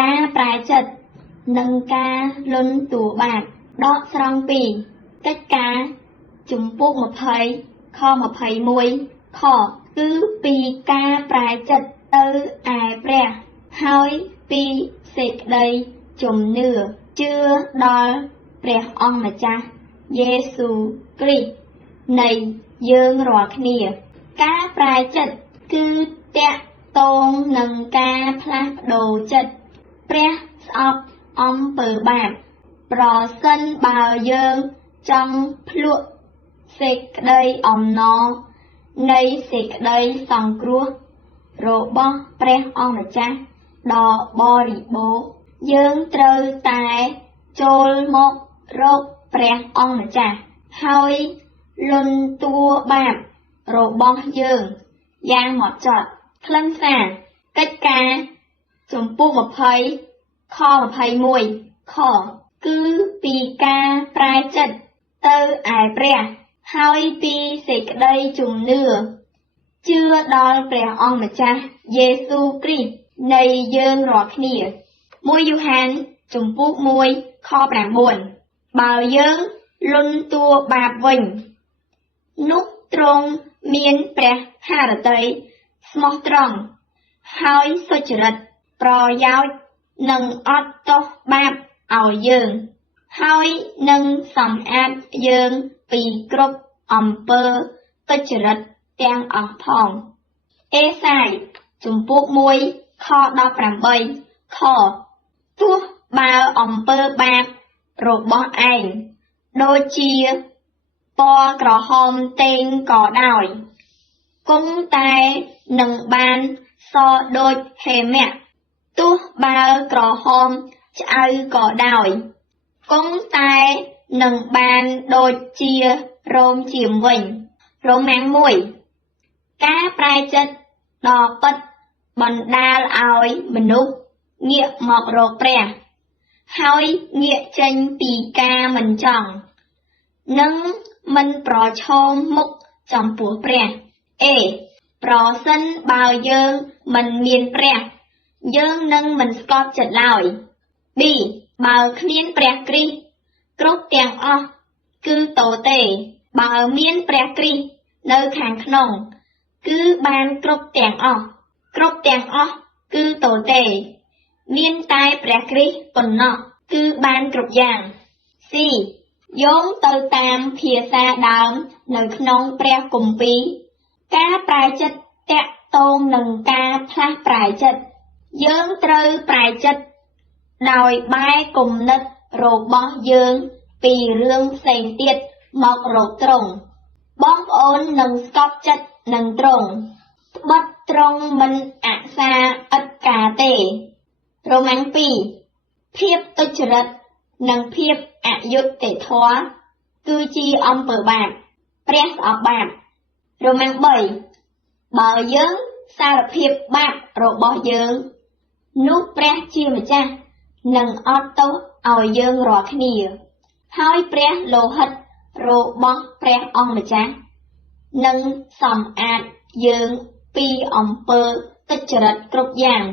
ការប្រែចិត្តនិងការលន់តួបាបដកស្រង់ពីកិច្ចការជំពូក20ខ21ខគឺពីការប្រែចិត្តទៅឯព្រះហើយពីសេចក្តីជំនឿជឿដល់ព្រះអង្គម្ចាស់យេស៊ូគ្រីស្ទនៃយើងរាល់គ្នាការប្រែចិត្តគឺតាក់ទងនឹងការផ្លាស់ប្ដូរចិត្តព្រះស្អប់អំពើបាបប្រសិនបើយើងចង់ភ្លក្សសេចក្តីអំណរនៃសេចក្តីសង្គ្រោះរបស់ព្រះអង្គម្ចាស់ដ៏បរិបូរណ៍យើងត្រូវតែចូលមករកព្រះអង្គម្ចាស់ហើយលន់តួបាបរបស់យើងយ៉ាងហ្មត់ចត់ខ្លឹមសារកិច្ចការជំពូក20ខ21ខគឺពីការប្រែចិត្តទៅឯព្រះហើយពីសេចក្តីជំនឿជឿដល់ព្រះអង្គម្ចាស់យេស៊ូគ្រីស្ទនៃយើងរាល់គ្នា1យូហានជំពូក1ខ9បើយើងលន់តួបាបវិញនោះទ្រង់មានព្រះハរតីស្មោះត្រង់ហើយសុចរិតប្រយោជន៍នឹងអត់ទោសបាបឲ្យយើងហើយនឹងសម្អាតយើងពីគ្រប់អំពើទុច្ចរិតទាំងអស់ផងអេសាយជំពូក1ខ18ខទោះបើអំពើបាបរបស់ឯងដូចជាពណ៌ក្រហមតេងក៏ដោយគង់តែនឹងបានសដូចហេមៈទោះបើក្រហមឆ្អៅក៏ដោយគង់តែនឹងបានដូចជារោមជៀមវិញរ៉ូម៉ាំង1ការប្រែចិត្តដ៏ពិតបណ្ដាលឲ្យមនុស្សងាកមករកព្រះហើយងាកចេញពីការមិនចង់និងមិនប្រឈមមុខចំពោះព្រះប្រសិនបើយើងមិនមានព្រះយើងនឹងមិនស្កប់ចិត្តឡើយបើគ្មានព្រះគ្រីស្ទគ្រប់ទាំងអស់គឺតូទេបើមានព្រះគ្រីស្ទនៅខាងក្នុងគឺបានគ្រប់ទាំងអស់គឺតូទេមានតែព្រះគ្រីស្ទប៉ុណ្ណោះគឺបានគ្រប់យ៉ាងយោងទៅតាមភាសាដើមនៅក្នុងព្រះគម្ពីរការប្រែចិត្តតាក់ទងនឹងការផ្លាស់ប្រែចិត្តយើងត្រូវប្រែចិត្តដោយបែរគំនិតរបស់យើងពីរឿងផ្សេងទៀតមករកទ្រង់បងប្អូននឹងស្កប់ចិត្តនឹងទ្រង់ត្បិតទ្រង់មិនអសាឥតការទេរ៉ូម៉ាំង2ភាពទុច្ចរិតនិងភាពអយុត្តិធម៌គឺជាអំពើបាបព្រះស្អប់បាបរ៉ូម៉ាំង3បើយើងសារភាពបាបរបស់យើងនោះព្រះជាម្ចាស់នឹងអត់ទោសឲ្យយើងរាល់គ្នាហើយព្រះលោហិតរបស់ព្រះអង្គម្ចាស់នឹងសម្អាតយើងពីអំពើទុច្ចរិតគ្រប់យ៉ាង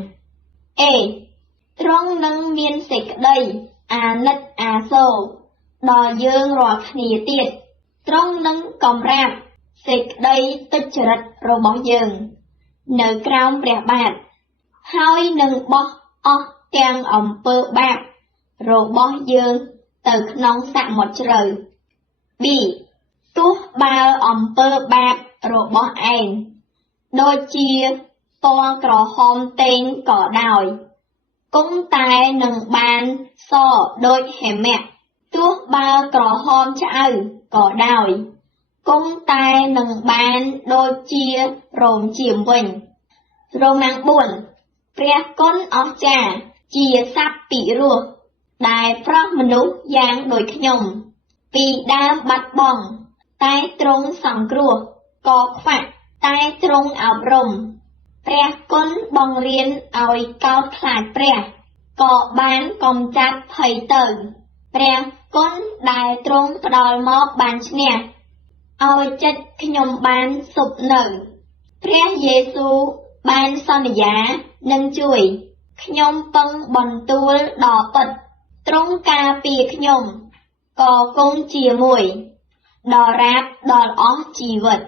ទ្រង់នឹងមានសេចក្តីអាណិតអាសូរដល់យើងរាល់គ្នាទៀតទ្រង់នឹងកម្រាបសេចក្តីទុច្ចរិតរបស់យើងនៅក្រោមព្រះបាទហើយនឹងបោះអស់ទាំងអំពើបាបរបស់យើងទៅក្នុងសមុទ្រជ្រៅទោះបើអំពើបាបរបស់ឯងដូចជាពណ៌ក្រហមតេងក៏ដោយគង់តែនឹងបានសដូចហេមៈទោះបើក្រហមឆ្អៅក៏ដោយគង់តែនឹងបានដូចជារោមជៀមវិញរ៉ូម៉ាំង4ព្រះគុណអស្ចារ្យជាសត្វពិរោះដែលប្រោះមនុស្សយ៉ាងដូចខ្ញុំពីដើមបាត់បង់តែទ្រង់សង្គ្រោះក៏ខ្វាក់តែទ្រង់អប់រំព្រះគុណបង្រៀនឲ្យកោតខ្លាចព្រះក៏បានកំចាត់ភ័យទៅព្រះគុណដែលទ្រង់ផ្ដល់មកបានឈ្នះឲ្យចិត្តខ្ញុំបានសុបនៅព្រះយេស៊ូវបានសន្យានឹងជួយ ខ្ញុំពឹងបន្ទូលដល់ពិតទ្រង់ការពារខ្ញុំក៏គង់ជាមួយដល់រាបដល់អស់ជីវិត